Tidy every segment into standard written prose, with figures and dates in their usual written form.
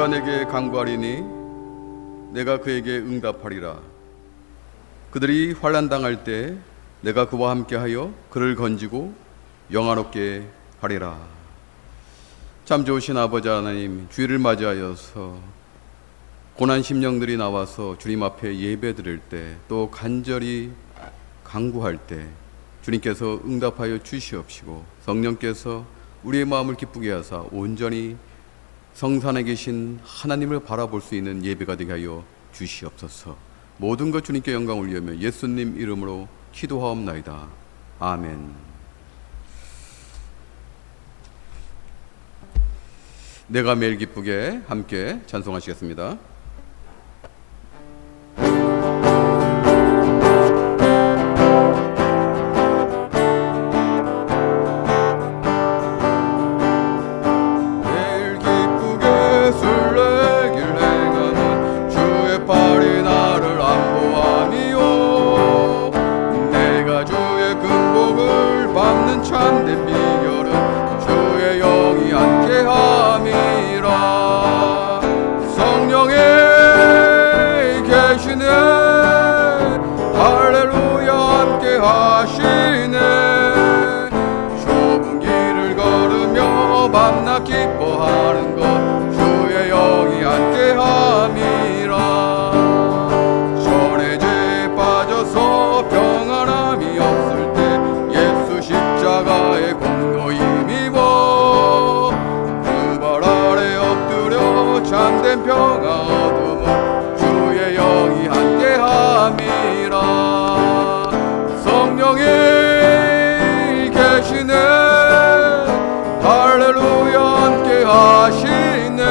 그가 내게 간구하리니 내가 그에게 응답하리라. 그들이 환난 당할 때 내가 그와 함께하여 그를 건지고 영화롭게 하리라. 참 좋으신 아버지 하나님, 주일을 맞이하여서 고난 심령들이 나와서 주님 앞에 예배 드릴 때, 또 간절히 간구할 때 주님께서 응답하여 주시옵시고, 성령께서 우리의 마음을 기쁘게 하사 온전히 성산에 계신 하나님을 바라볼 수 있는 예배가 되게 하여 주시옵소서. 모든 것 주님께 영광 올리며 예수님 이름으로 기도하옵나이다. 아멘. 내가 매일 기쁘게 함께 찬송하시겠습니다. 기뻐하는 것 주의 영이 함께함이라. 전에 죄에 빠져서 평안함이 없을 때 예수 십자가의 공로 힘입어 그 발 아래 엎드려 참된 평화 얻음을 주의 영이 함께함이라. 성령이 계시네 하시네.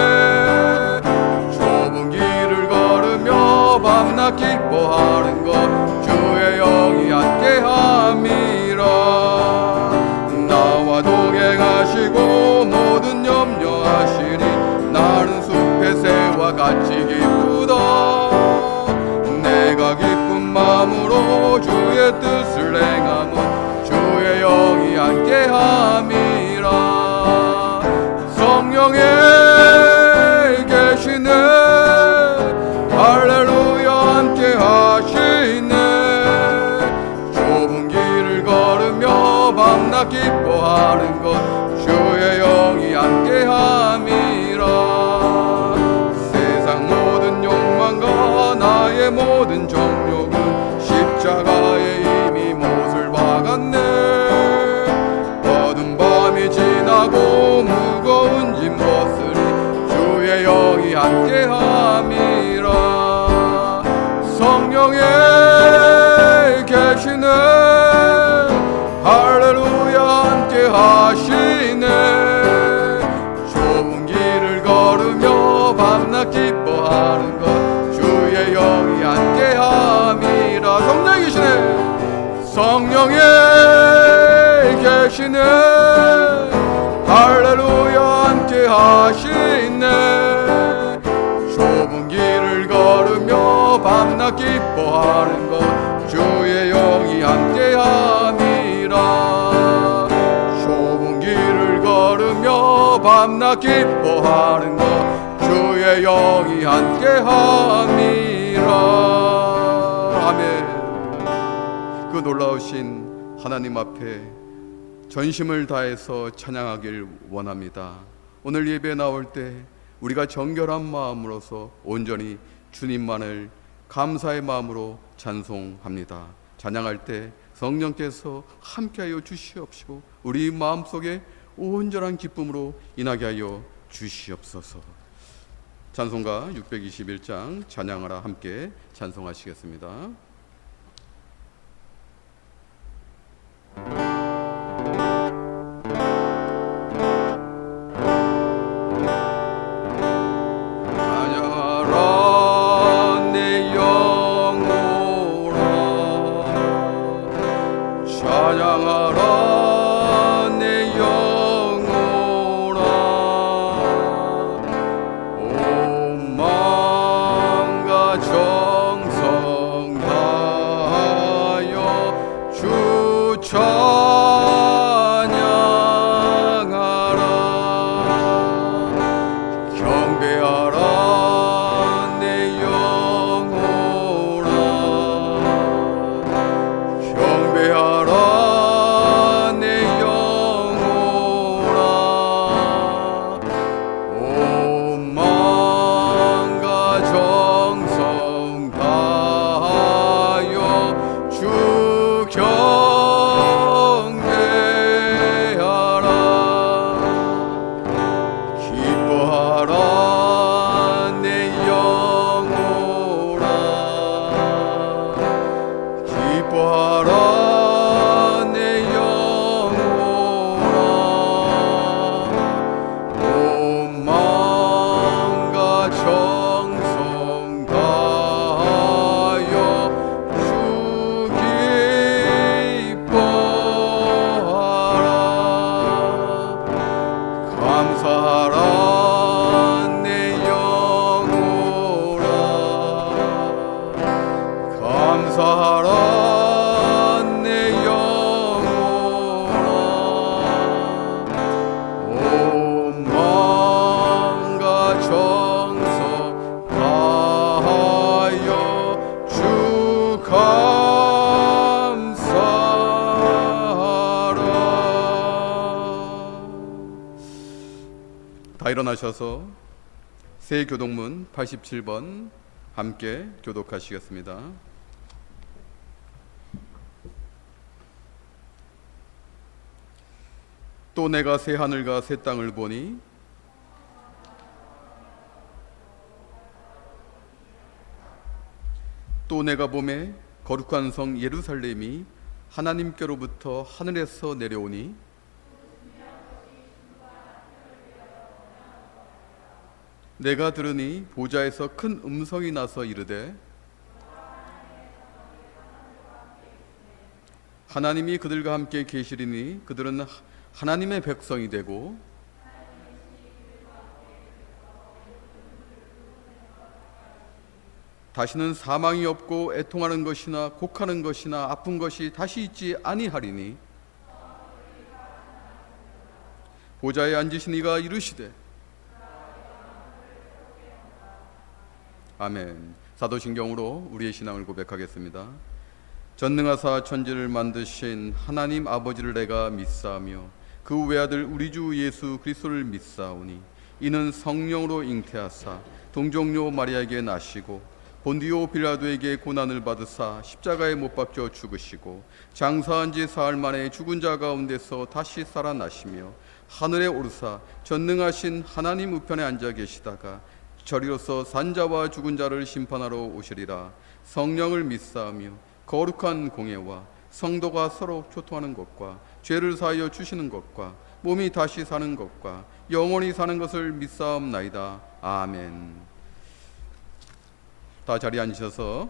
좁은 길을 걸으며 밤낮 기뻐하는 것 주의 영이 함께함이라. 나와 동행하시고 모든 염려하시니 나는 숲의 새와 같이 기쁘다. 내가 기쁜 마음으로 주의 뜻을 행함은 주의 영이 함께함이라. 성령에 계시네. 할렐루야 함께 하시네. 좁은 길을 걸으며 밤낮 기뻐하는 것 주의 영이 함께 함이라. 세상 모든 욕망과 나의 모든 정욕은 십자가에 이미 못을 박았네. 어두운 밤이 지나고 무거운 짐 벗으니 주의 영이 함께함이라. 성령에 계시네. 할렐루야 함께하시네. 좁은 길을 걸으며 밤낮 기뻐하는 것 주의 영이 함께함이라. 성령이 계시네. 성령에 계시네. 할렐루야 함께 하시네. 좁은 길을 걸으며 밤낮 기뻐하는 것 주의 영이 함께 함이라. 좁은 길을 걸으며 밤낮 기뻐하는 것 주의 영이 함께 함이라. 아멘. 그 놀라우신 하나님 앞에 전심을 다해서 찬양하길 원합니다. 오늘 예배에 나올 때 우리가 정결한 마음으로서 온전히 주님만을 감사의 마음으로 찬송합니다. 찬양할 때 성령께서 함께하여 주시옵시고 우리 마음속에 온전한 기쁨으로 인하게 하여 주시옵소서. 찬송가 621장 찬양하라 함께 찬송하시겠습니다. 찬양하라 경배하라 다 일어나셔서 새 교독문 87번 함께 교독하시겠습니다. 또 내가 새 하늘과 새 땅을 보니 또 내가 보매 거룩한 성 예루살렘이 하나님께로부터 하늘에서 내려오니 내가 들으니 보좌에서 큰 음성이 나서 이르되 하나님이 그들과 함께 계시리니 그들은 하나님의 백성이 되고 다시는 사망이 없고 애통하는 것이나 곡하는 것이나 아픈 것이 다시 있지 아니하리니 보좌에 앉으신 이가 이르시되 아멘. 사도신경으로 우리의 신앙을 고백하겠습니다. 전능하사 천지를 만드신 하나님 아버지를 내가 믿사오며 그 외아들 우리 주 예수 그리스도를 믿사오니 이는 성령으로 잉태하사 동정녀 마리아에게 나시고 본디오 빌라도에게 고난을 받으사 십자가에 못 박혀 죽으시고 장사한 지 사흘 만에 죽은 자 가운데서 다시 살아나시며 하늘에 오르사 전능하신 하나님 우편에 앉아 계시다가 저리로서 산자와 죽은 자를 심판하러 오시리라. 성령을 믿사오며 거룩한 공예와 성도가 서로 교통하는 것과 죄를 사하여 주시는 것과 몸이 다시 사는 것과 영원히 사는 것을 믿사옵나이다. 아멘. 다 자리에 앉으셔서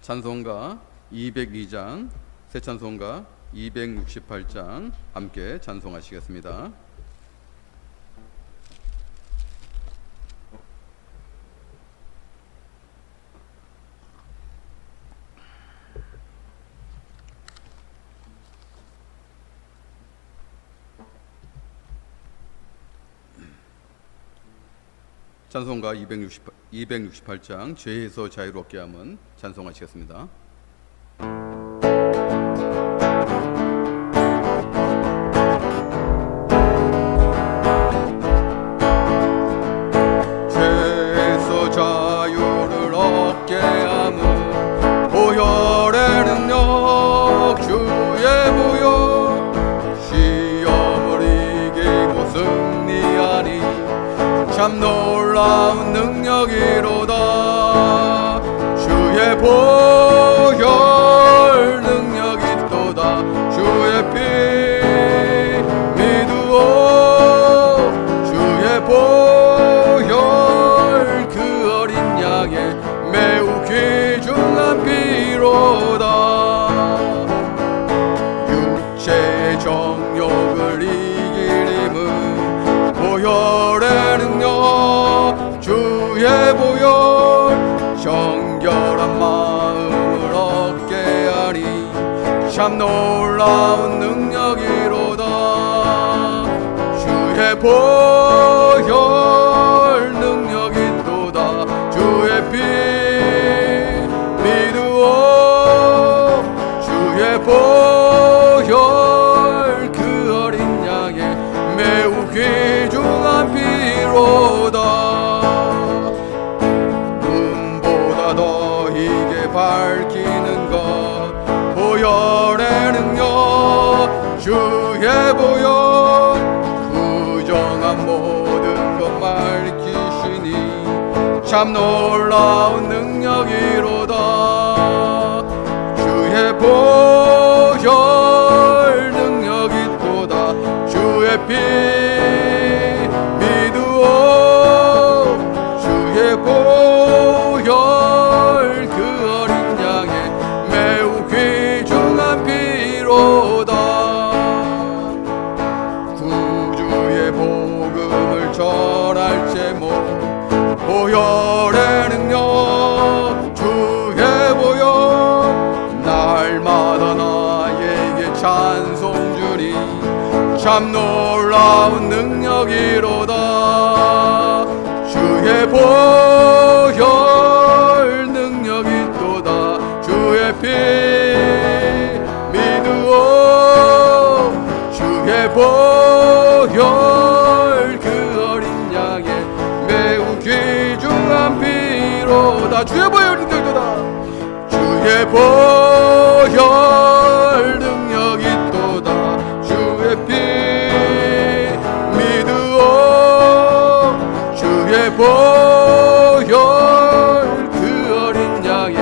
찬송가 202장, 새 찬송가 268장 함께 찬송하시겠습니다. 찬송가 268장 죄에서 자유롭게 함은 찬송하시겠습니다. 죄에서 자유를 얻게 함은 보혈의 능력 주의 보혈 시험을 이기고 승리하니 참 놀라운 능력이로다. 주의 보혈 능력이 또다. 주의 피 믿으오. 주의 보혈 그 어린 양의 매우 귀중한 피로다. 육체의 정욕을 이길 힘은 보혈의 능력 주의 보혈 정결한 마음을 얻게 하니 참 놀라운 능력이로다. 주의 보혈 능력이 또다. 주의 피 믿으오. 주의 보혈 그 어린 양의 매우 귀중한 피로다. 눈보다 더 희게 밝히는 것 보혈의 능력 주의 보혈 부정한 모든 것 밝히시니 참 놀라운 능력이로다. 주의 보혈 능력이 또다. 주의 피 보혈 그 어린 양의 매우 귀중한 피로다. 구주의 복음을 전할 제목 보혈의 능력 주의 보혈 날마다 나에게 찬송 주니 참 놀라운 능력이로다. 주의 보혈 능력이 또다. 주의 피 믿으오. 주의 보혈 그 주의 보혈 능력이 있도다. 주의 피 믿으오. 주의 보혈 그 어린 양의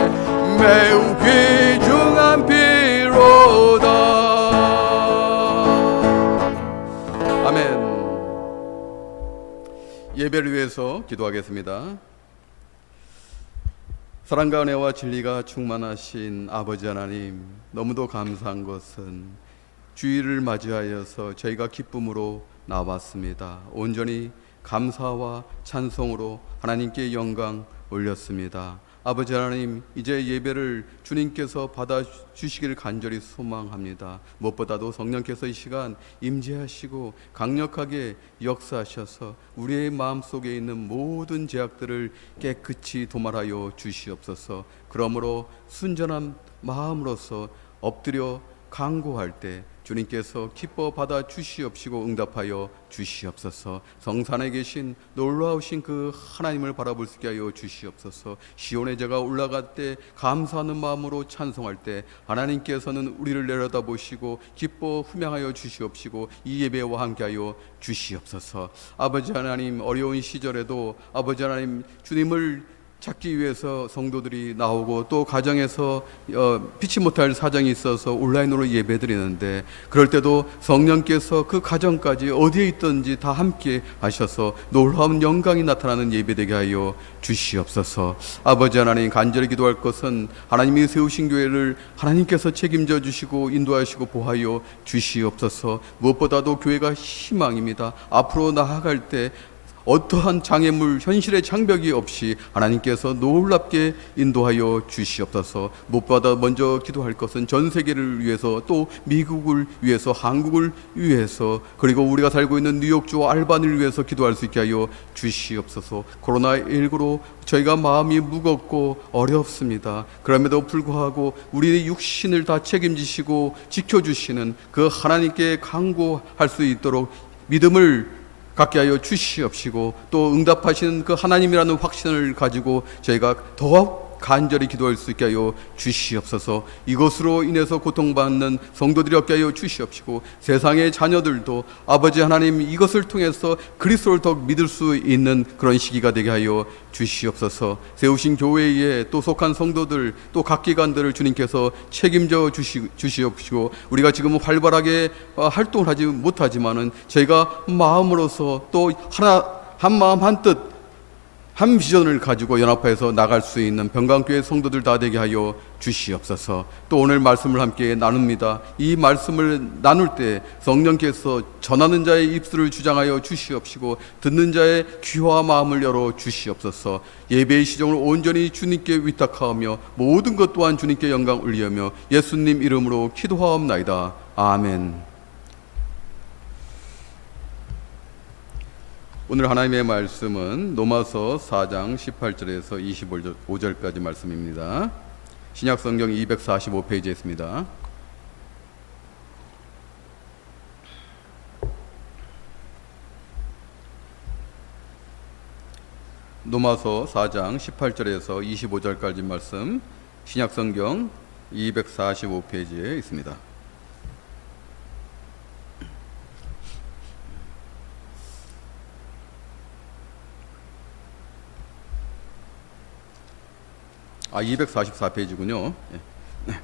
매우 귀중한 피로다. 아멘. 예배를 위해서 기도하겠습니다. 사랑과 은혜와 진리가 충만하신 아버지 하나님, 너무도 감사한 것은 주일을 맞이하여서 저희가 기쁨으로 나왔습니다. 온전히 감사와 찬송으로 하나님께 영광 올렸습니다. 아버지 하나님, 이제 예배를 주님께서 받아주시기를 간절히 소망합니다. 무엇보다도 성령께서 이 시간 임재하시고 강력하게 역사하셔서 우리의 마음속에 있는 모든 죄악들을 깨끗이 도말하여 주시옵소서. 그러므로 순전한 마음으로서 엎드려 간구할 때 주님께서 기뻐 받아 주시옵시고 응답하여 주시옵소서. 성산에 계신 놀라우신 그 하나님을 바라볼 수 있게 하여 주시옵소서. 시온에 제가 올라갈 때 감사하는 마음으로 찬송할 때 하나님께서는 우리를 내려다보시고 기뻐 훈명하여 주시옵시고 이 예배와 함께하여 주시옵소서. 아버지 하나님, 어려운 시절에도 아버지 하나님 주님을 찾기 위해서 성도들이 나오고 또 가정에서 피치 못할 사정이 있어서 온라인으로 예배드리는데, 그럴 때도 성령께서 그 가정까지 어디에 있든지 다 함께 하셔서 놀라운 영광이 나타나는 예배되게 하여 주시옵소서. 아버지 하나님, 간절히 기도할 것은 하나님이 세우신 교회를 하나님께서 책임져 주시고 인도하시고 보하여 주시옵소서. 무엇보다도 교회가 희망입니다. 앞으로 나아갈 때 어떠한 장애물, 현실의 장벽이 없이 하나님께서 놀랍게 인도하여 주시옵소서. 무엇보다 먼저 기도할 것은 전 세계를 위해서, 또 미국을 위해서, 한국을 위해서, 그리고 우리가 살고 있는 뉴욕주와 알바니를 위해서 기도할 수 있게 하여 주시옵소서. 코로나19로 저희가 마음이 무겁고 어렵습니다. 그럼에도 불구하고 우리의 육신을 다 책임지시고 지켜주시는 그 하나님께 간구할 수 있도록 믿음을 갖게 하여 주시옵시고, 또 응답하시는 그 하나님이라는 확신을 가지고 저희가 더욱 간절히 기도할 수 있게 하여 주시옵소서. 이것으로 인해서 고통받는 성도들이 없게 하여 주시옵시고, 세상의 자녀들도 아버지 하나님 이것을 통해서 그리스도를 더 믿을 수 있는 그런 시기가 되게 하여 주시옵소서. 세우신 교회에 또 속한 성도들, 또 각 기관들을 주님께서 책임져 주시옵시고, 우리가 지금 활발하게 활동을 하지 못하지만은 저희가 마음으로서 또 한 마음 한 뜻 한 비전을 가지고 연합해서 나갈 수 있는 병강교회 성도들 다 되게 하여 주시옵소서. 또 오늘 말씀을 함께 나눕니다. 이 말씀을 나눌 때 성령께서 전하는 자의 입술을 주장하여 주시옵시고 듣는 자의 귀와 마음을 열어 주시옵소서. 예배의 시종을 온전히 주님께 위탁하며 모든 것 또한 주님께 영광 올리며 예수님 이름으로 기도하옵나이다. 아멘. 오늘 하나님의 말씀은 로마서 4장 18절에서 25절까지 말씀입니다. 신약성경 245페이지에 있습니다. 로마서 4장 18절에서 25절까지 말씀, 신약성경 245페이지에 있습니다. 아, 244페이지군요. 네.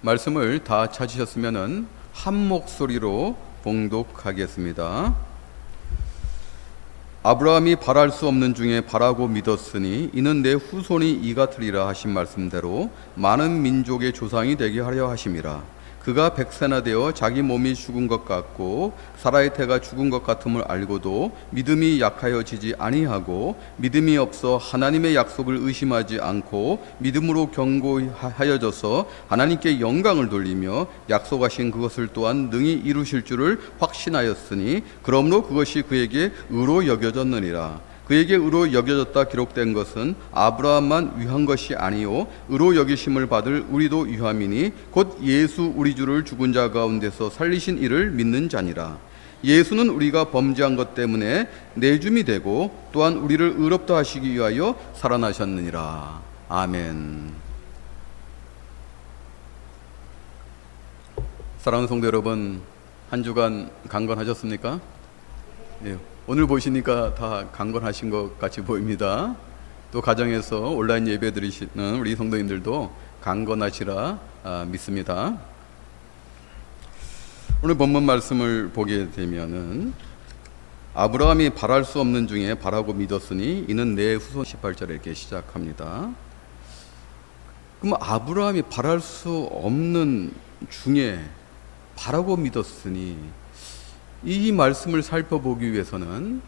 말씀을 다 찾으셨으면 한 목소리로 봉독하겠습니다. 아브라함이 바랄 수 없는 중에 바라고 믿었으니 이는 내 후손이 이 같으리라 하신 말씀대로 많은 민족의 조상이 되게 하려 하심이라. 그가 백세나 되어 자기 몸이 죽은 것 같고 사라의 태가 죽은 것 같음을 알고도 믿음이 약하여지지 아니하고 믿음이 없어 하나님의 약속을 의심하지 않고 믿음으로 견고하여져서 하나님께 영광을 돌리며 약속하신 그것을 또한 능히 이루실 줄을 확신하였으니 그러므로 그것이 그에게 의로 여겨졌느니라. 그에게 의로 여겨졌다 기록된 것은 아브라함만 위한 것이 아니요 의로 여기심을 받을 우리도 위함이니 곧 예수 우리 주를 죽은 자 가운데서 살리신 이를 믿는 자니라. 예수는 우리가 범죄한 것 때문에 내줌이 되고 또한 우리를 의롭다 하시기 위하여 살아나셨느니라. 아멘. 사랑하는 성도 여러분, 한 주간 강건하셨습니까? 예, 오늘 보시니까 다 강건하신 것 같이 보입니다. 또 가정에서 온라인 예배 드리시는 우리 성도님들도 강건하시라 믿습니다. 오늘 본문 말씀을 보게 되면은 아브라함이 바랄 수 없는 중에 바라고 믿었으니 이는 내 후손 18절에 이렇게 시작합니다. 그럼 아브라함이 바랄 수 없는 중에 바라고 믿었으니, 이 말씀을 살펴보기 위해서는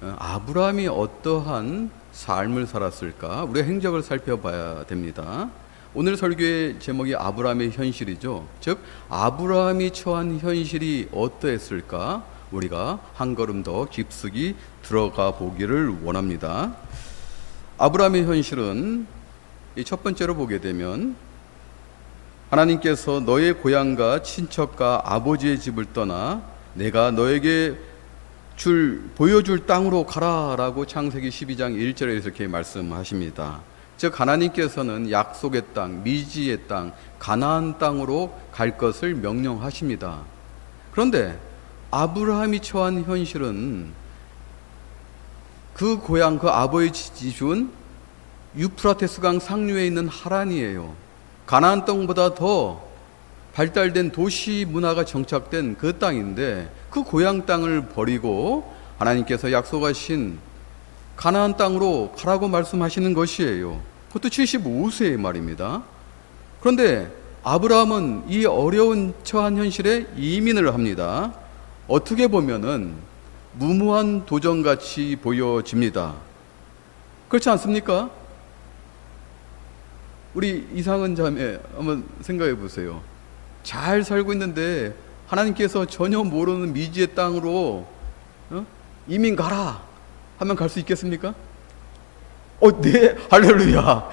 아브라함이 어떠한 삶을 살았을까, 우리가 행적을 살펴봐야 됩니다. 오늘 설교의 제목이 아브라함의 현실이죠. 즉 아브라함이 처한 현실이 어떠했을까, 우리가 한 걸음 더 깊숙이 들어가 보기를 원합니다. 아브라함의 현실은 이 첫 번째로 보게 되면, 하나님께서 너의 고향과 친척과 아버지의 집을 떠나 내가 너에게 보여줄 땅으로 가라라고 창세기 12장 1절에 이렇게 말씀하십니다. 즉 하나님께서는 약속의 땅, 미지의 땅, 가나안 땅으로 갈 것을 명령하십니다. 그런데 아브라함이 처한 현실은 그 고향, 그 아버지 집은 유프라테스강 상류에 있는 하란이에요. 가나안 땅보다 더 발달된 도시 문화가 정착된 그 땅인데, 그 고향 땅을 버리고 하나님께서 약속하신 가나안 땅으로 가라고 말씀하시는 것이에요. 그것도 75세의 말입니다. 그런데 아브라함은 이 어려운 처한 현실에 이민을 합니다. 어떻게 보면은 무모한 도전같이 보여집니다. 그렇지 않습니까? 우리 이상은 자매 한번 생각해 보세요. 잘 살고 있는데 하나님께서 전혀 모르는 미지의 땅으로 이민 가라 하면 갈 수 있겠습니까? 네, 할렐루야.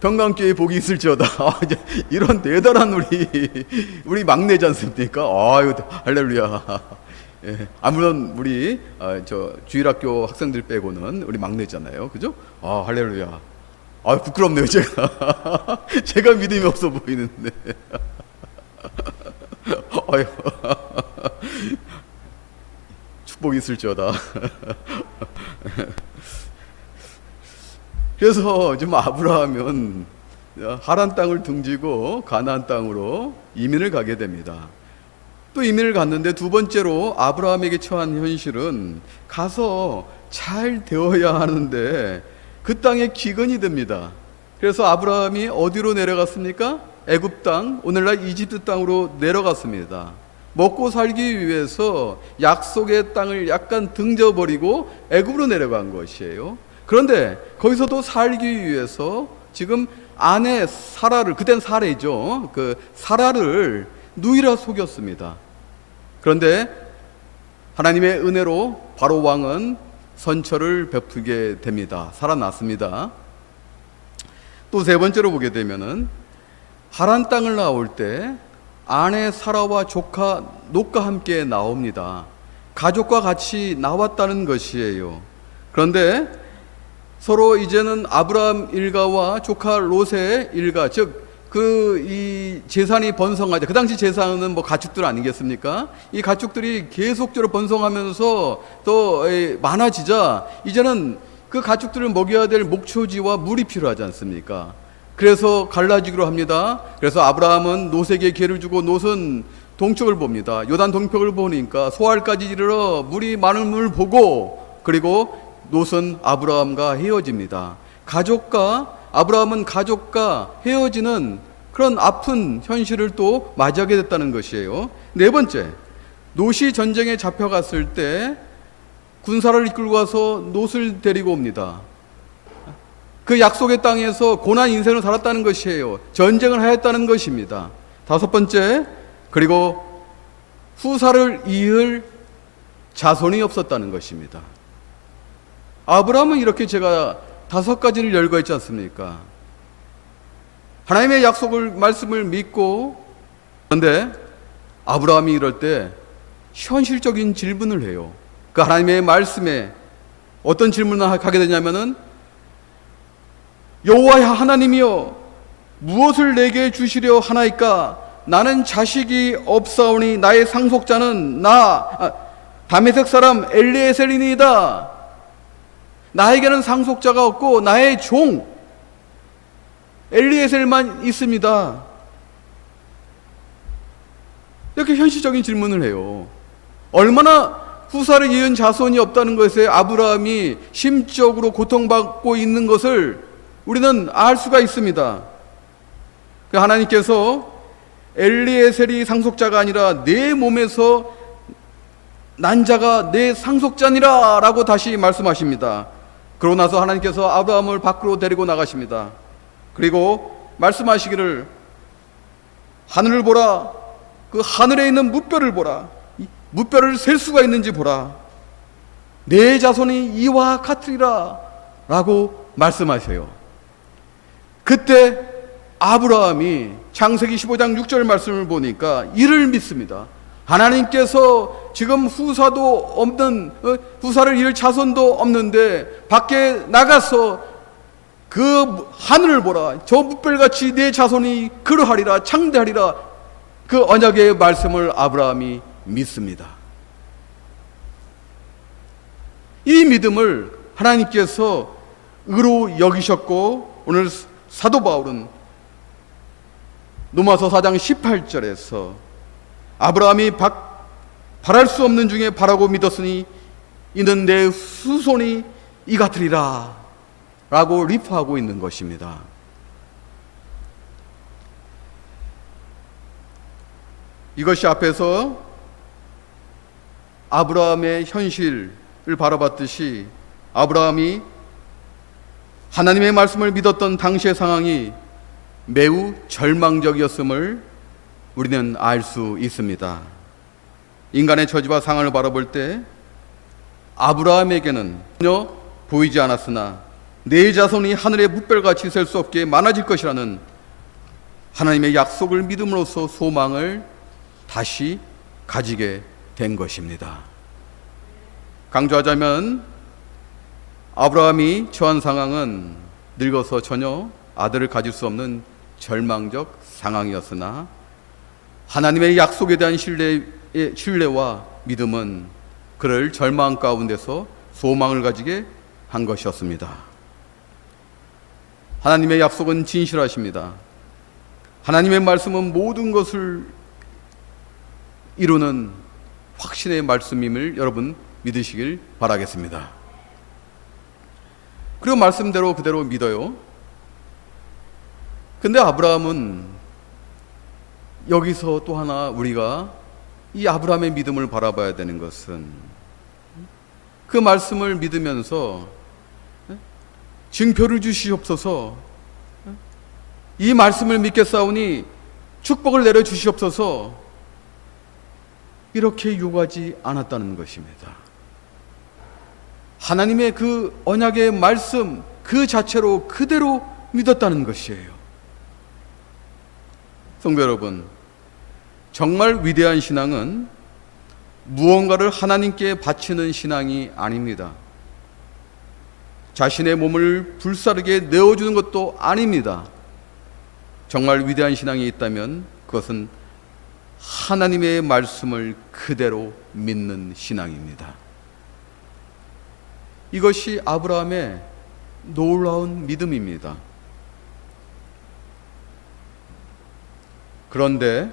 평강교회 복이 있을지어다. 이런 대단한 우리 막내지 않습니까? 아유, 할렐루야. 예, 아무런 우리 주일학교 학생들 빼고는 우리 막내잖아요, 그죠? 할렐루야. 부끄럽네요, 제가 믿음이 없어 보이는데. 아유, 축복이 있을지어다. 그래서 지금 아브라함은 하란 땅을 등지고 가나안 땅으로 이민을 가게 됩니다. 또 이민을 갔는데 두 번째로 아브라함에게 처한 현실은 가서 잘 되어야 하는데 그 땅에 기근이 됩니다. 그래서 아브라함이 어디로 내려갔습니까? 애굽 땅, 오늘날 이집트 땅으로 내려갔습니다. 먹고 살기 위해서 약속의 땅을 약간 등져버리고 애굽으로 내려간 것이에요. 그런데 거기서도 살기 위해서 지금 아내 사라를, 그땐 사례죠, 그 사라를 누이라 속였습니다. 그런데 하나님의 은혜로 바로 왕은 선처를 베푸게 됩니다. 살아났습니다. 또 세 번째로 보게 되면은 하란 땅을 나올 때 아내 사라와 조카 롯과 함께 나옵니다. 가족과 같이 나왔다는 것이에요. 그런데 서로 이제는 아브라함 일가와 조카 롯의 일가, 즉 이 재산이 번성하자. 그 당시 재산은 가축들 아니겠습니까? 이 가축들이 계속적으로 번성하면서 또 많아지자 이제는 그 가축들을 먹여야 될 목초지와 물이 필요하지 않습니까? 그래서 갈라지기로 합니다. 그래서 아브라함은 롯에게 기회를 주고 롯은 동쪽을 봅니다. 요단 동쪽을 보니까 소알까지 이르러 물이 많은 물 보고, 그리고 롯은 아브라함과 헤어집니다. 아브라함은 가족과 헤어지는 그런 아픈 현실을 또 맞이하게 됐다는 것이에요. 네 번째, 롯이 전쟁에 잡혀갔을 때 군사를 이끌고 가서 롯을 데리고 옵니다. 그 약속의 땅에서 고난 인생을 살았다는 것이에요. 전쟁을 하였다는 것입니다. 다섯 번째, 그리고 후사를 이을 자손이 없었다는 것입니다. 아브라함은 이렇게 제가 5가지를 열거했지 않습니까? 하나님의 말씀을 믿고, 그런데 아브라함이 이럴 때 현실적인 질문을 해요. 그 하나님의 말씀에 어떤 질문을 하게 되냐면은, 여호와 하나님이여 무엇을 내게 주시려 하나이까? 나는 자식이 없사오니 나의 상속자는 다메섹 사람 엘리에셀이니이다. 나에게는 상속자가 없고 나의 종 엘리에셀만 있습니다. 이렇게 현실적인 질문을 해요. 얼마나 후사를 이은 자손이 없다는 것에 아브라함이 심적으로 고통받고 있는 것을 우리는 알 수가 있습니다. 하나님께서 엘리에셀이 상속자가 아니라 내 몸에서 난 자가 내 상속자니라 라고 다시 말씀하십니다. 그러고 나서 하나님께서 아브라함을 밖으로 데리고 나가십니다. 그리고 말씀하시기를, 하늘을 보라, 그 하늘에 있는 무뼈를 보라, 무뼈를 셀 수가 있는지 보라, 내 자손이 이와 같으리라 라고 말씀하세요. 그때 아브라함이 창세기 15장 6절 말씀을 보니까 이를 믿습니다. 하나님께서 지금 후사도 없는, 후사를 이을 자손도 없는데 밖에 나가서 그 하늘을 보라, 저 무별같이 내 자손이 그러하리라, 창대하리라, 그 언약의 말씀을 아브라함이 믿습니다. 이 믿음을 하나님께서 의로 여기셨고, 오늘 사도 바울은 로마서 4장 18절에서 아브라함이 바랄 수 없는 중에 바라고 믿었으니 이는 내 후손이 이 같으리라 라고 리프하고 있는 것입니다. 이것이 앞에서 아브라함의 현실을 바라봤듯이 아브라함이 하나님의 말씀을 믿었던 당시의 상황이 매우 절망적이었음을 우리는 알 수 있습니다. 인간의 처지와 상황을 바라볼 때 아브라함에게는 전혀 보이지 않았으나 내 자손이 하늘의 무별같이 셀 수 없게 많아질 것이라는 하나님의 약속을 믿음으로써 소망을 다시 가지게 된 것입니다. 강조하자면 아브라함이 처한 상황은 늙어서 전혀 아들을 가질 수 없는 절망적 상황이었으나 하나님의 약속에 대한 신뢰와 믿음은 그를 절망 가운데서 소망을 가지게 한 것이었습니다. 하나님의 약속은 진실하십니다. 하나님의 말씀은 모든 것을 이루는 확신의 말씀임을 여러분 믿으시길 바라겠습니다. 그리고 말씀대로 그대로 믿어요. 근데 아브라함은 여기서 또 하나 우리가 이 아브라함의 믿음을 바라봐야 되는 것은 그 말씀을 믿으면서 증표를 주시옵소서, 이 말씀을 믿겠사오니 축복을 내려 주시옵소서, 이렇게 요구하지 않았다는 것입니다. 하나님의 그 언약의 말씀 그 자체로 그대로 믿었다는 것이에요. 성도 여러분, 정말 위대한 신앙은 무언가를 하나님께 바치는 신앙이 아닙니다. 자신의 몸을 불사르게 내어주는 것도 아닙니다. 정말 위대한 신앙이 있다면 그것은 하나님의 말씀을 그대로 믿는 신앙입니다. 이것이 아브라함의 놀라운 믿음입니다. 그런데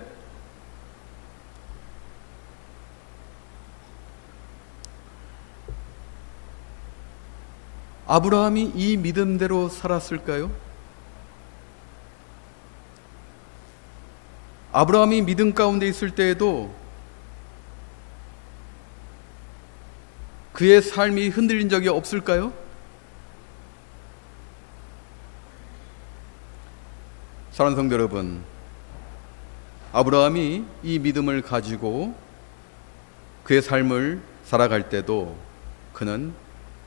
아브라함이 이 믿음대로 살았을까요? 아브라함이 믿음 가운데 있을 때에도 그의 삶이 흔들린 적이 없을까요? 사랑하는 성도 여러분, 아브라함이 이 믿음을 가지고 그의 삶을 살아갈 때도 그는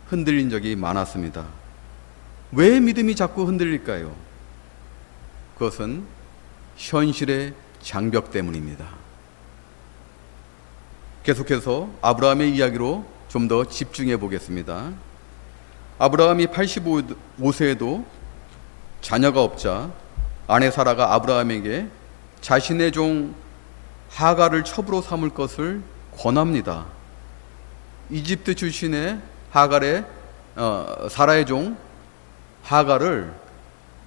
흔들린 적이 많았습니다. 왜 믿음이 자꾸 흔들릴까요? 그것은 현실의 장벽 때문입니다. 계속해서 아브라함의 이야기로 좀 더 집중해 보겠습니다. 아브라함이 85세에도 자녀가 없자 아내 사라가 아브라함에게 자신의 종 하갈을 첩으로 삼을 것을 권합니다. 이집트 출신의 사라의 종 하갈을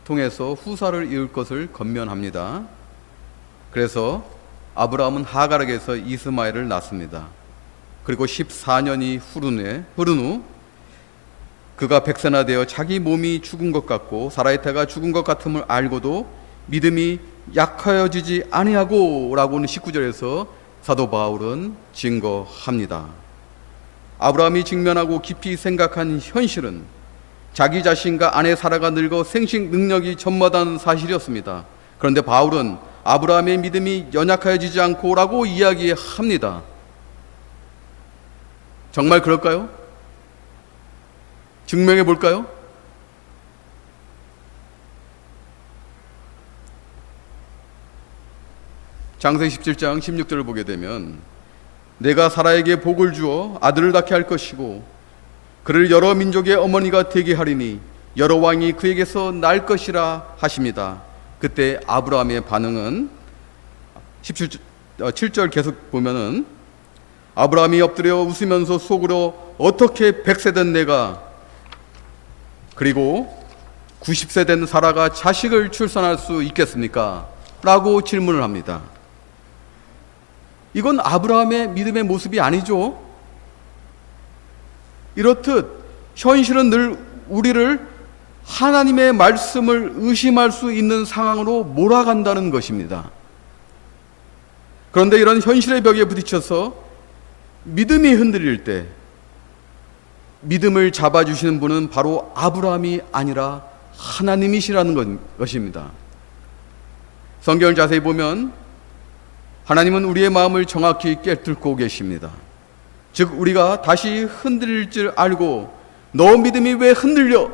통해서 후사를 이을 것을 권면합니다. 그래서 아브라함은 하갈에게서 이스마엘을 낳습니다. 그리고 14년이 흐른 후 그가 백세나 되어 자기 몸이 죽은 것 같고 사라의 태가 죽은 것 같음을 알고도 믿음이 약하여지지 아니하고 라고는 19절에서 사도 바울은 증거합니다. 아브라함이 직면하고 깊이 생각한 현실은 자기 자신과 아내 사라가 늙어 생식 능력이 전무하다는 사실이었습니다. 그런데 바울은 아브라함의 믿음이 연약해지지 않고 라고 이야기합니다. 정말 그럴까요? 증명해 볼까요? 창세기 17장 16절을 보게 되면 내가 사라에게 복을 주어 아들을 낳게 할 것이고 그를 여러 민족의 어머니가 되게 하리니 여러 왕이 그에게서 날 것이라 하십니다. 그때 아브라함의 반응은 7절 계속 보면은 아브라함이 엎드려 웃으면서 속으로 어떻게 100세 된 내가 그리고 90세 된 사라가 자식을 출산할 수 있겠습니까? 라고 질문을 합니다. 이건 아브라함의 믿음의 모습이 아니죠. 이렇듯 현실은 늘 우리를 하나님의 말씀을 의심할 수 있는 상황으로 몰아간다는 것입니다. 그런데 이런 현실의 벽에 부딪혀서 믿음이 흔들릴 때 믿음을 잡아주시는 분은 바로 아브라함이 아니라 하나님이시라는 것입니다. 성경을 자세히 보면 하나님은 우리의 마음을 정확히 꿰뚫고 계십니다. 즉 우리가 다시 흔들릴 줄 알고 너 믿음이 왜 흔들려?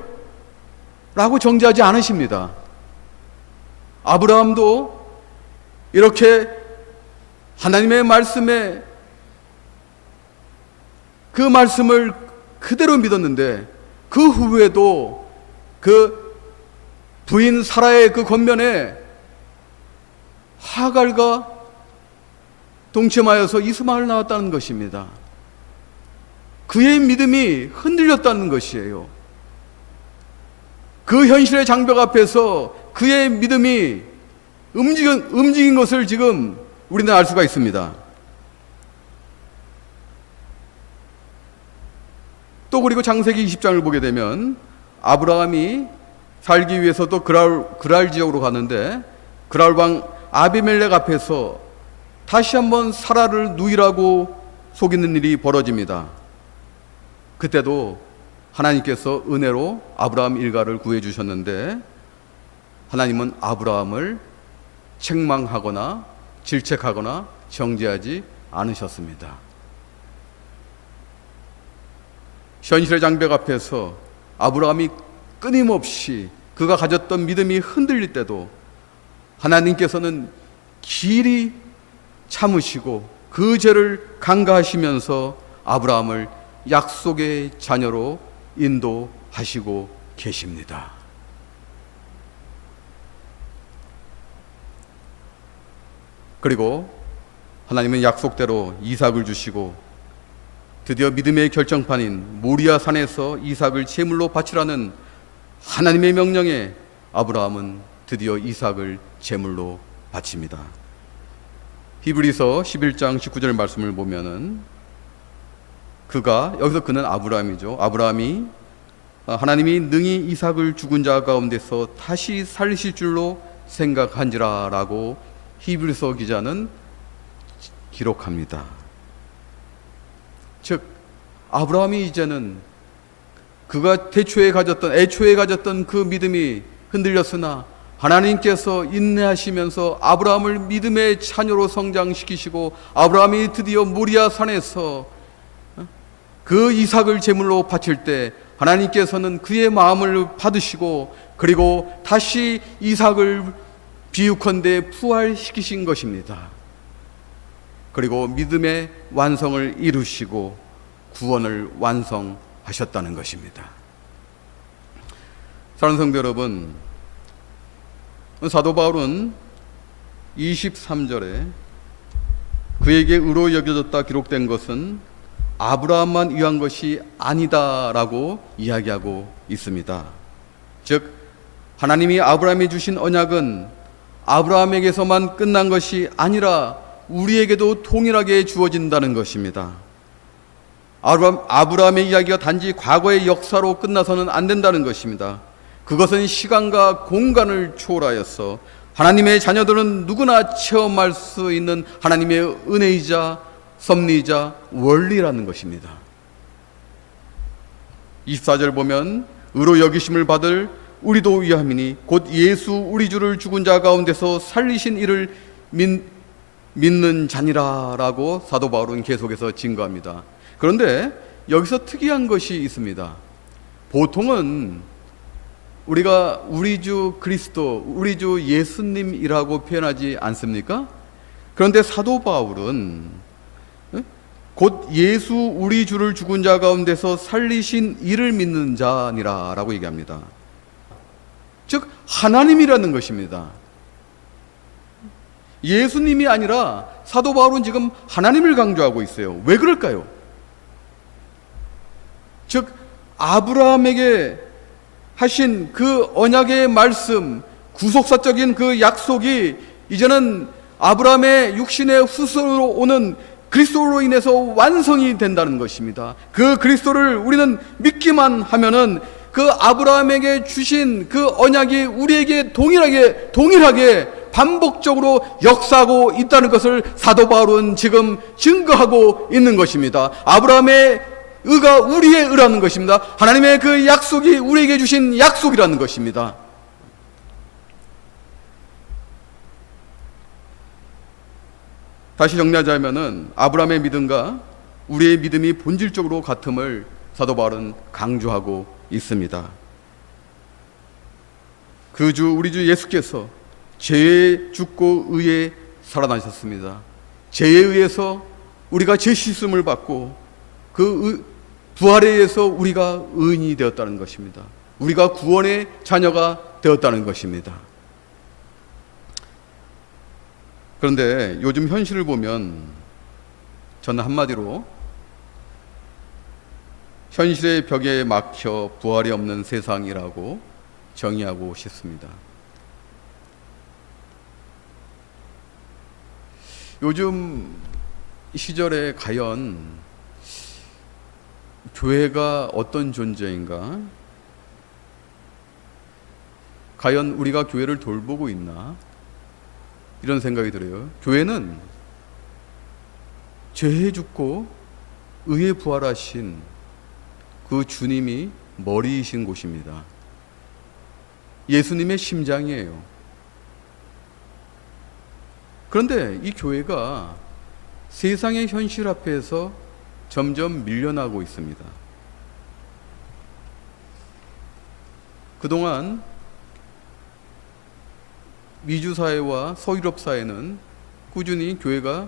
라고 정죄하지 않으십니다. 아브라함도 이렇게 하나님의 말씀에 그 말씀을 그대로 믿었는데 그 후에도 그 부인 사라의 그 권면에 하갈과 동침하여서 이스마엘을 낳았다는 것입니다. 그의 믿음이 흔들렸다는 것이에요. 그 현실의 장벽 앞에서 그의 믿음이 움직인 것을 지금 우리는 알 수가 있습니다. 또 그리고 창세기 20장을 보게 되면 아브라함이 살기 위해서 또 그랄 지역으로 갔는데 그랄 왕 아비멜렉 앞에서 다시 한번 사라를 누이라고 속이는 일이 벌어집니다. 그때도 하나님께서 은혜로 아브라함 일가를 구해 주셨는데 하나님은 아브라함을 책망하거나 질책하거나 정죄하지 않으셨습니다. 현실의 장벽 앞에서 아브라함이 끊임없이 그가 가졌던 믿음이 흔들릴 때도 하나님께서는 길이 참으시고 그 죄를 간과하시면서 아브라함을 약속의 자녀로 인도하시고 계십니다. 그리고 하나님은 약속대로 이삭을 주시고 드디어 믿음의 결정판인 모리아 산에서 이삭을 제물로 바치라는 하나님의 명령에 아브라함은 드디어 이삭을 제물로 바칩니다. 히브리서 11장 19절 말씀을 보면은 여기서 그는 아브라함이죠. 아브라함이 하나님이 능히 이삭을 죽은 자 가운데서 다시 살리실 줄로 생각한지라 라고 히브리서 기자는 기록합니다. 즉 아브라함이 이제는 그가 애초에 가졌던 그 믿음이 흔들렸으나 하나님께서 인내하시면서 아브라함을 믿음의 자녀로 성장시키시고 아브라함이 드디어 모리아 산에서 그 이삭을 제물로 바칠 때 하나님께서는 그의 마음을 받으시고 그리고 다시 이삭을 비유컨대 부활시키신 것입니다. 그리고 믿음의 완성을 이루시고 구원을 완성하셨다는 것입니다. 사랑하는 성도 여러분, 사도 바울은 23절에 그에게 의로 여겨졌다 기록된 것은 아브라함만 위한 것이 아니다라고 이야기하고 있습니다. 즉 하나님이 아브라함에 주신 언약은 아브라함에게서만 끝난 것이 아니라 우리에게도 동일하게 주어진다는 것입니다. 아브라함의 이야기가 단지 과거의 역사로 끝나서는 안 된다는 것입니다. 그것은 시간과 공간을 초월하여서 하나님의 자녀들은 누구나 체험할 수 있는 하나님의 은혜이자 섭리이자 원리라는 것입니다. 24절 보면 의로 여기심을 받을 우리도 위함이니 곧 예수 우리 주를 죽은 자 가운데서 살리신 이를 믿는 자니라 라고 사도 바울은 계속해서 증거합니다. 그런데 여기서 특이한 것이 있습니다. 보통은 우리가 우리 주 그리스도, 우리 주 예수님이라고 표현하지 않습니까? 그런데 사도 바울은 곧 예수 우리 주를 죽은 자 가운데서 살리신 이를 믿는 자니라 라고 얘기합니다. 즉 하나님이라는 것입니다. 예수님이 아니라 사도 바울은 지금 하나님을 강조하고 있어요. 왜 그럴까요? 즉 아브라함에게 하신 그 언약의 말씀, 구속사적인 그 약속이 이제는 아브라함의 육신의 후손으로 오는 그리스도로 인해서 완성이 된다는 것입니다. 그 그리스도를 우리는 믿기만 하면은 그 아브라함에게 주신 그 언약이 우리에게 동일하게 반복적으로 역사하고 있다는 것을 사도 바울은 지금 증거하고 있는 것입니다. 아브라함의 의가 우리의 의라는 것입니다. 하나님의 그 약속이 우리에게 주신 약속이라는 것입니다. 다시 정리하자면은 아브라함의 믿음과 우리의 믿음이 본질적으로 같음을 사도 바울은 강조하고 있습니다. 그 주 우리 주 예수께서 죄에 죽고 의에 살아나셨습니다. 죄에 의해서 우리가 죄 씻음을 받고 그 부활에 의해서 우리가 의인이 되었다는 것입니다. 우리가 구원의 자녀가 되었다는 것입니다. 그런데 요즘 현실을 보면 저는 한마디로 현실의 벽에 막혀 부활이 없는 세상이라고 정의하고 싶습니다. 요즘 시절에 과연 교회가 어떤 존재인가? 과연 우리가 교회를 돌보고 있나? 이런 생각이 들어요. 교회는 죄에 죽고 의에 부활하신 그 주님이 머리이신 곳입니다. 예수님의 심장이에요. 그런데 이 교회가 세상의 현실 앞에서 점점 밀려나고 있습니다. 그동안 미주사회와 서유럽 사회는 꾸준히 교회가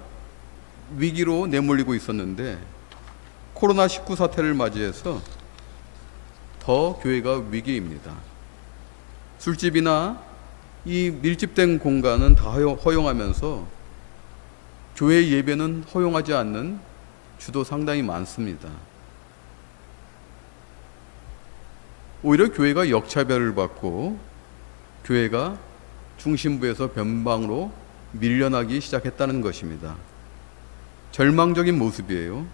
위기로 내몰리고 있었는데 코로나19 사태를 맞이해서 더 교회가 위기입니다. 술집이나 이 밀집된 공간은 다 허용하면서 교회 예배는 허용하지 않는 주도 상당히 많습니다. 오히려 교회가 역차별을 받고 교회가 중심부에서 변방으로 밀려나기 시작했다는 것입니다. 절망적인 모습이에요.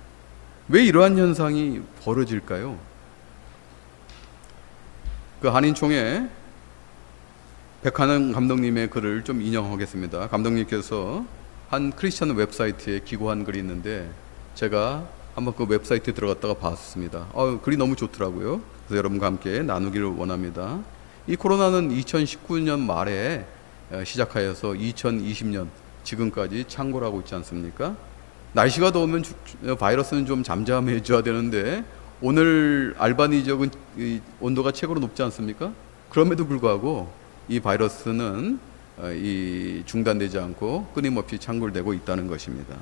왜 이러한 현상이 벌어질까요? 그 한인총회 백한은 감독님의 글을 좀 인용하겠습니다. 감독님께서 한 크리스천 웹사이트에 기고한 글이 있는데 제가 한번 그 웹사이트에 들어갔다가 봤습니다. 글이 너무 좋더라고요. 그래서 여러분과 함께 나누기를 원합니다. 이 코로나는 2019년 말에 시작하여서 2020년 지금까지 창궐 하고 있지 않습니까? 날씨가 더우면 바이러스는 좀 잠잠해져야 되는데 오늘 알바니 지역은 온도가 최고로 높지 않습니까? 그럼에도 불구하고 이 바이러스는 중단되지 않고 끊임없이 창궐되고 있다는 것입니다.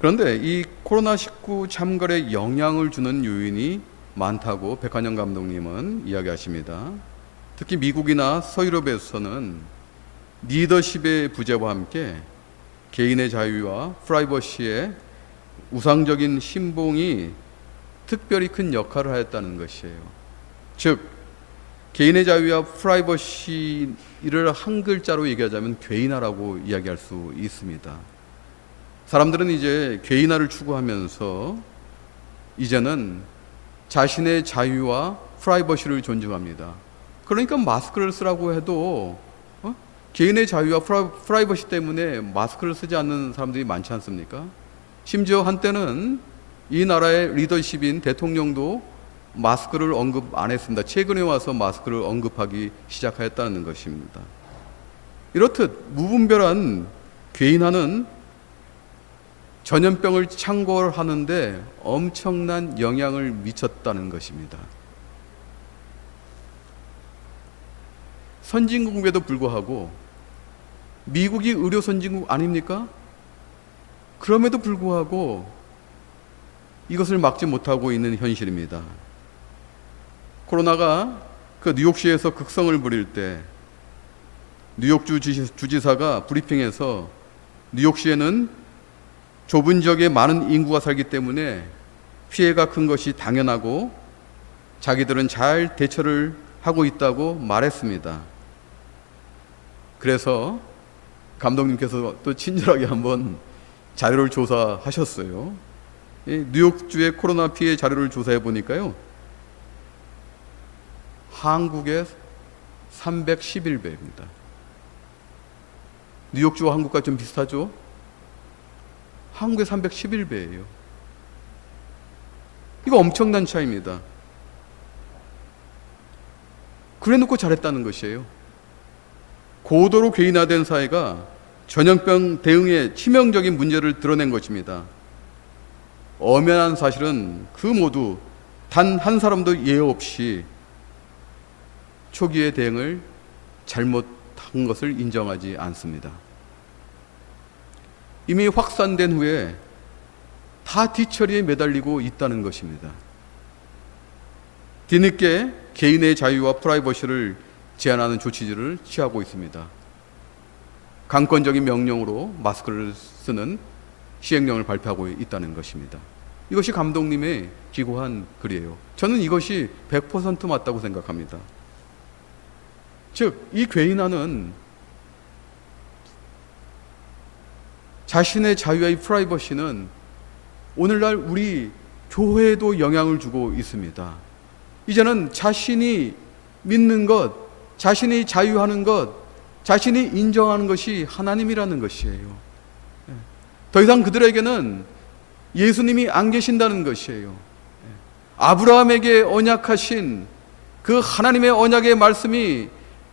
그런데 이 코로나19 참갈에 영향을 주는 요인이 많다고 백한영 감독님은 이야기하십니다. 특히 미국이나 서유럽에서는 리더십의 부재와 함께 개인의 자유와 프라이버시의 우상적인 신봉이 특별히 큰 역할을 하였다는 것이에요. 즉 개인의 자유와 프라이버시를 한 글자로 얘기하자면 괴인화라고 이야기할 수 있습니다. 사람들은 이제 괴인화를 추구하면서 이제는 자신의 자유와 프라이버시를 존중합니다. 그러니까 마스크를 쓰라고 해도 개인의 자유와 프라이버시 때문에 마스크를 쓰지 않는 사람들이 많지 않습니까? 심지어 한때는 이 나라의 리더십인 대통령도 마스크를 언급 안 했습니다. 최근에 와서 마스크를 언급하기 시작하였다는 것입니다. 이렇듯 무분별한 괴인화는 전염병을 창궐하는데 엄청난 영향을 미쳤다는 것입니다. 선진국에도 불구하고 미국이 의료 선진국 아닙니까? 그럼에도 불구하고 이것을 막지 못하고 있는 현실입니다. 코로나가 그 뉴욕시에서 극성을 부릴 때 뉴욕주 주지사가 브리핑에서 뉴욕시에는 좁은 지역에 많은 인구가 살기 때문에 피해가 큰 것이 당연하고 자기들은 잘 대처를 하고 있다고 말했습니다. 그래서 감독님께서 또 친절하게 한번 자료를 조사하셨어요. 뉴욕주의 코로나 피해 자료를 조사해 보니까요, 한국의 311배입니다. 뉴욕주와 한국과 좀 비슷하죠? 한국의 311배예요. 이거 엄청난 차이입니다. 그래 놓고 잘했다는 것이에요. 고도로 괴인화된 사회가 전염병 대응에 치명적인 문제를 드러낸 것입니다. 엄연한 사실은 그 모두 단 한 사람도 예외 없이 초기의 대응을 잘못한 것을 인정하지 않습니다. 이미 확산된 후에 다 뒤처리에 매달리고 있다는 것입니다. 뒤늦게 개인의 자유와 프라이버시를 제한하는 조치들을 취하고 있습니다. 강권적인 명령으로 마스크를 쓰는 시행령을 발표하고 있다는 것입니다. 이것이 감독님의 기고한 글이에요. 저는 이것이 100% 맞다고 생각합니다. 즉, 이 괴인화는 자신의 자유와 이 프라이버시는 오늘날 우리 교회에도 영향을 주고 있습니다. 이제는 자신이 믿는 것, 자신이 자유하는 것, 자신이 인정하는 것이 하나님이라는 것이에요. 더 이상 그들에게는 예수님이 안 계신다는 것이에요. 아브라함에게 언약하신 그 하나님의 언약의 말씀이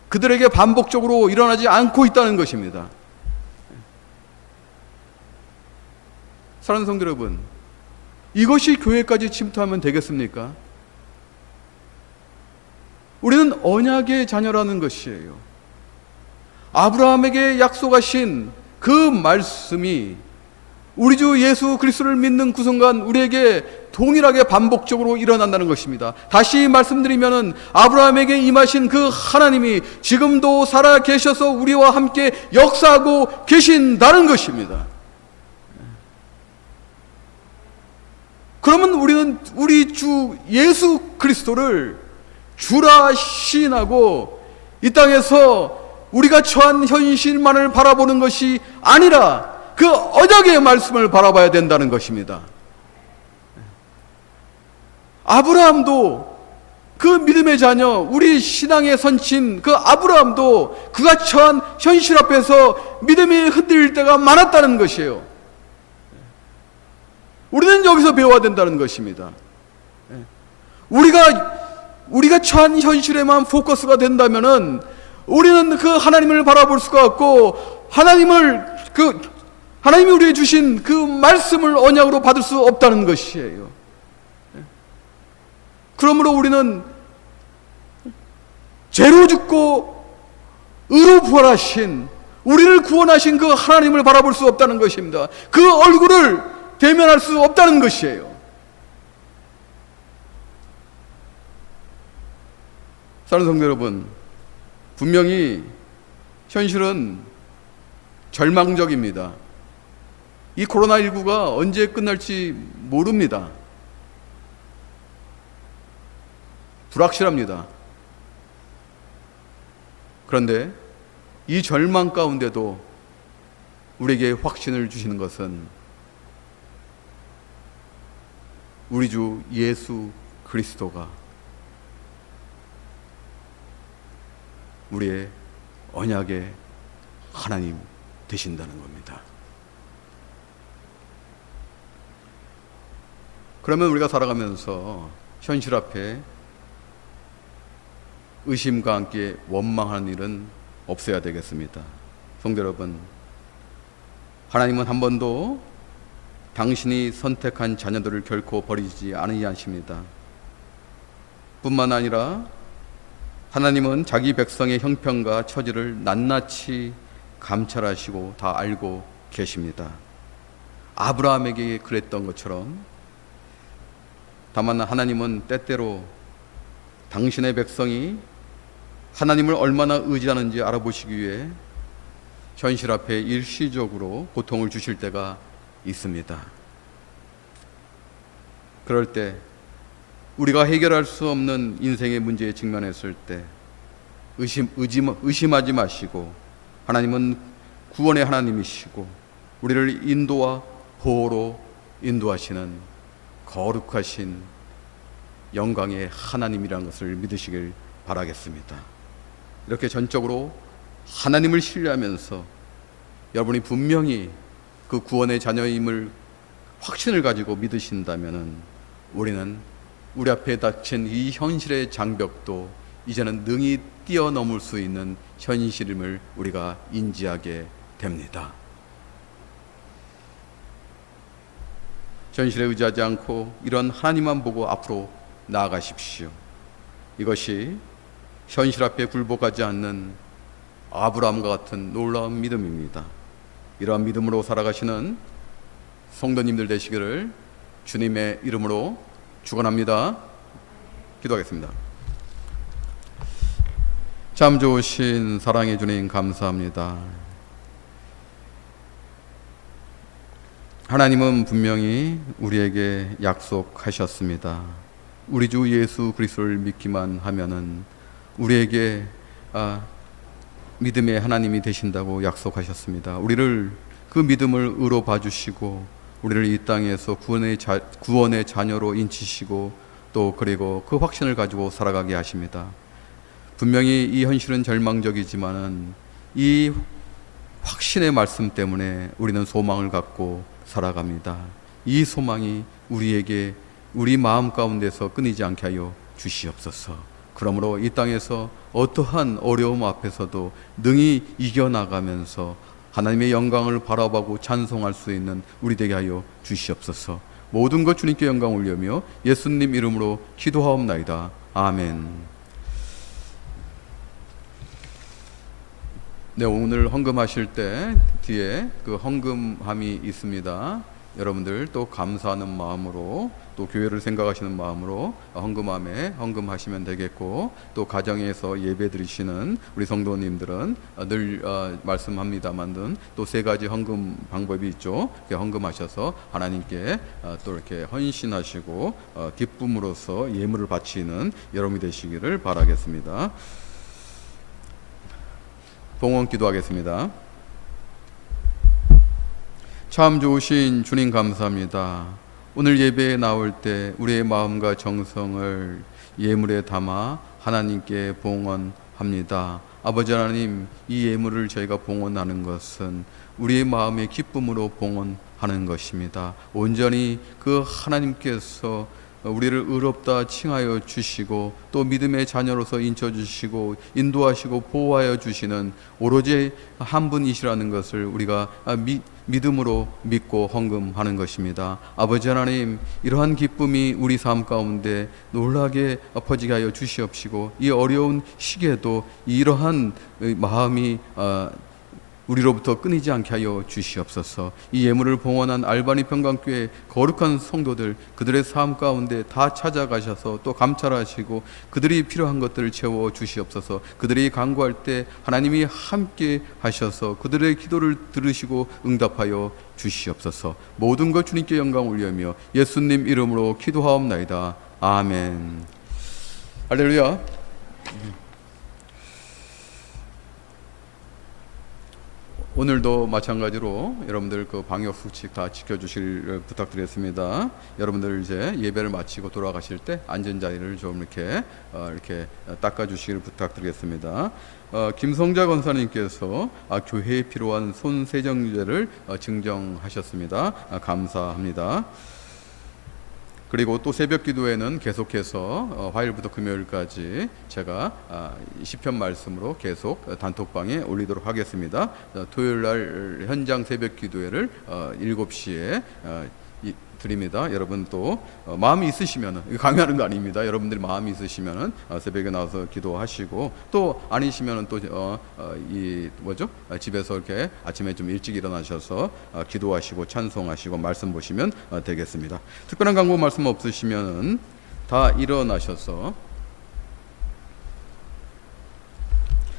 그들에게 반복적으로 일어나지 않고 있다는 것입니다. 사랑하는 성도 여러분, 이것이 교회까지 침투하면 되겠습니까? 우리는 언약의 자녀라는 것이에요. 아브라함에게 약속하신 그 말씀이 우리 주 예수 그리스도를 믿는 그 순간 우리에게 동일하게 반복적으로 일어난다는 것입니다. 다시 말씀드리면은 아브라함에게 임하신 그 하나님이 지금도 살아 계셔서 우리와 함께 역사하고 계신다는 것입니다. 그러면 우리는 우리 주 예수 그리스도를 주라 시인하고 이 땅에서 우리가 처한 현실만을 바라보는 것이 아니라 그 언약의 말씀을 바라봐야 된다는 것입니다. 아브라함도 그 믿음의 자녀, 우리 신앙의 선친 그 아브라함도 그가 처한 현실 앞에서 믿음이 흔들릴 때가 많았다는 것이에요. 우리는 여기서 배워야 된다는 것입니다. 우리가 처한 현실에만 포커스가 된다면은 우리는 그 하나님을 바라볼 수가 없고 하나님이 우리에게 주신 그 말씀을 언약으로 받을 수 없다는 것이에요. 그러므로 우리는 죄로 죽고 의로 부활하신 우리를 구원하신 그 하나님을 바라볼 수 없다는 것입니다. 그 얼굴을 대면할 수 없다는 것이에요. 사랑하는 성도 여러분, 분명히 현실은 절망적입니다. 이 코로나19가 언제 끝날지 모릅니다. 불확실합니다. 그런데 이 절망 가운데도 우리에게 확신을 주시는 것은 우리 주 예수 그리스도가 우리의 언약의 하나님 되신다는 겁니다. 그러면 우리가 살아가면서 현실 앞에 의심과 함께 원망하는 일은 없어야 되겠습니다. 성도 여러분, 하나님은 한 번도 당신이 선택한 자녀들을 결코 버리지 않으십니다. 뿐만 아니라 하나님은 자기 백성의 형편과 처지를 낱낱이 감찰하시고 다 알고 계십니다. 아브라함에게 그랬던 것처럼, 다만 하나님은 때때로 당신의 백성이 하나님을 얼마나 의지하는지 알아보시기 위해 현실 앞에 일시적으로 고통을 주실 때가 있습니다. 그럴 때 우리가 해결할 수 없는 인생의 문제에 직면했을 때 의심하지 마시고, 하나님은 구원의 하나님이시고 우리를 인도와 보호로 인도하시는 거룩하신 영광의 하나님이라는 것을 믿으시길 바라겠습니다. 이렇게 전적으로 하나님을 신뢰하면서 여러분이 분명히 그 구원의 자녀임을 확신을 가지고 믿으신다면 우리는 우리 앞에 닥친 이 현실의 장벽도 이제는 능히 뛰어넘을 수 있는 현실임을 우리가 인지하게 됩니다. 현실에 의지하지 않고 이런 하나님만 보고 앞으로 나아가십시오. 이것이 현실 앞에 굴복하지 않는 아브라함과 같은 놀라운 믿음입니다. 이러한 믿음으로 살아가시는 성도님들 되시기를 주님의 이름으로 축원합니다. 기도하겠습니다. 참 좋으신 사랑의 주님, 감사합니다. 하나님은 분명히 우리에게 약속하셨습니다. 우리 주 예수 그리스도를 믿기만 하면은 우리에게 믿음의 하나님이 되신다고 약속하셨습니다. 우리를 그 믿음을 의로 봐주시고 우리를 이 땅에서 구원의 자녀로 인치시고 또 그리고 그 확신을 가지고 살아가게 하십니다. 분명히 이 현실은 절망적이지만은 이 확신의 말씀 때문에 우리는 소망을 갖고 살아갑니다. 이 소망이 우리에게 우리 마음 가운데서 끊이지 않게 하여 주시옵소서. 그러므로 이 땅에서 어떠한 어려움 앞에서도 능히 이겨나가면서 하나님의 영광을 바라보고 찬송할 수 있는 우리 되게 하여 주시옵소서. 모든 것 주님께 영광 올리며 예수님 이름으로 기도하옵나이다. 아멘. 네, 오늘 헌금하실 때 뒤에 그 헌금함이 있습니다. 여러분들 또 감사하는 마음으로 또 교회를 생각하시는 마음으로 헌금함에 헌금하시면 되겠고, 또 가정에서 예배 드리시는 우리 성도님들은 늘 말씀합니다만 또 세 가지 헌금 방법이 있죠. 헌금하셔서 하나님께 또 이렇게 헌신하시고 기쁨으로써 예물을 바치는 여러분이 되시기를 바라겠습니다. 봉헌 기도하겠습니다. 참 좋으신 주님, 감사합니다. 오늘 예배에 나올 때 우리의 마음과 정성을 예물에 담아 하나님께 봉헌합니다. 아버지 하나님, 이 예물을 저희가 봉헌하는 것은 우리의 마음의 기쁨으로 봉헌하는 것입니다. 온전히 그 하나님께서 우리를 의롭다 칭하여 주시고 또 믿음의 자녀로서 인쳐주시고 인도하시고 보호하여 주시는 오로지 한 분이시라는 것을 우리가 믿음으로 믿고 헌금하는 것입니다. 아버지 하나님, 이러한 기쁨이 우리 삶 가운데 놀라게 퍼지게 하여 주시옵시고 이 어려운 시기에도 이러한 마음이 우리로부터 끊이지 않게 하여 주시옵소서. 이 예물을 봉헌한 알바니 평강교회 거룩한 성도들, 그들의 삶 가운데 다 찾아가셔서 또 감찰하시고 그들이 필요한 것들을 채워 주시옵소서. 그들이 간구할 때 하나님이 함께 하셔서 그들의 기도를 들으시고 응답하여 주시옵소서. 모든 것 주님께 영광 올리며 예수님 이름으로 기도하옵나이다. 아멘. 할렐루야. 오늘도 마찬가지로 여러분들 그 방역 수칙 다 지켜주실 부탁드리겠습니다. 여러분들 이제 예배를 마치고 돌아가실 때 앉은 자리를 좀 이렇게 닦아주시길 부탁드리겠습니다. 김성자 권사님께서 교회에 필요한 손 세정제를 증정하셨습니다. 감사합니다. 그리고 또 새벽 기도에는 계속해서 화요일부터 금요일까지 제가 시편 말씀으로 계속 단톡방에 올리도록 하겠습니다. 토요일 날 현장 새벽 기도회를 7시에 드립니다. 여러분 또 마음이 있으시면은, 강요하는 거 아닙니다. 여러분들이 마음이 있으시면은 새벽에 나와서 기도하시고, 또 아니시면은 또 집에서 이렇게 아침에 좀 일찍 일어나셔서 기도하시고 찬송하시고 말씀 보시면 되겠습니다. 특별한 강구 말씀 없으시면은 다 일어나셔서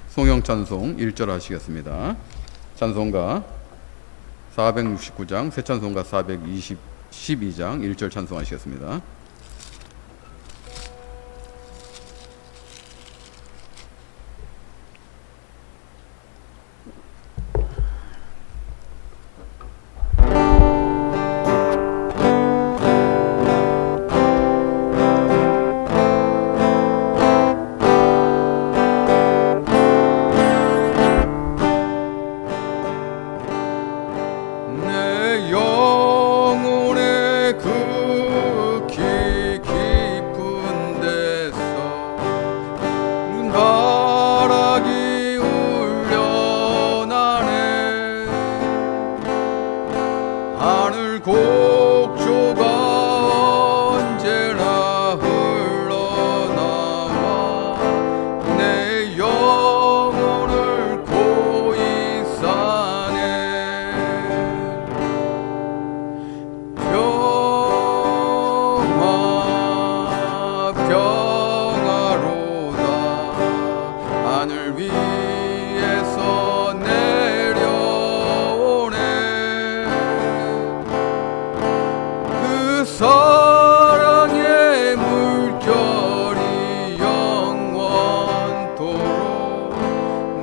송영 찬송 1절 하시겠습니다. 찬송가 469장, 새 찬송가 412장 1절 찬송하시겠습니다. 사랑의 물결이 영원토록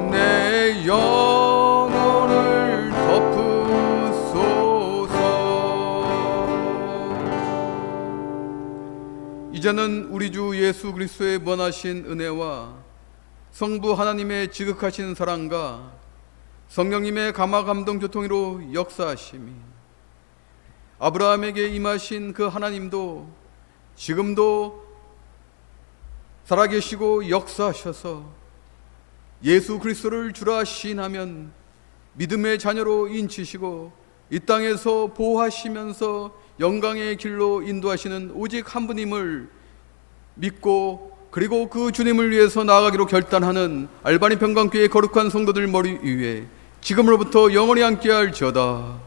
내 영혼을 덮으소서. 이제는 우리 주 예수 그리스도의 무한하신 은혜와 성부 하나님의 지극하신 사랑과 성령님의 감화 감동 교통으로 역사하심이 아브라함에게 임하신 그 하나님도 지금도 살아계시고 역사하셔서 예수 그리스도를 주라 시인하면 믿음의 자녀로 인치시고 이 땅에서 보호하시면서 영광의 길로 인도하시는 오직 한 분임을 믿고, 그리고 그 주님을 위해서 나아가기로 결단하는 알바니 평강교회 거룩한 성도들 머리 위에 지금으로부터 영원히 함께할지어다.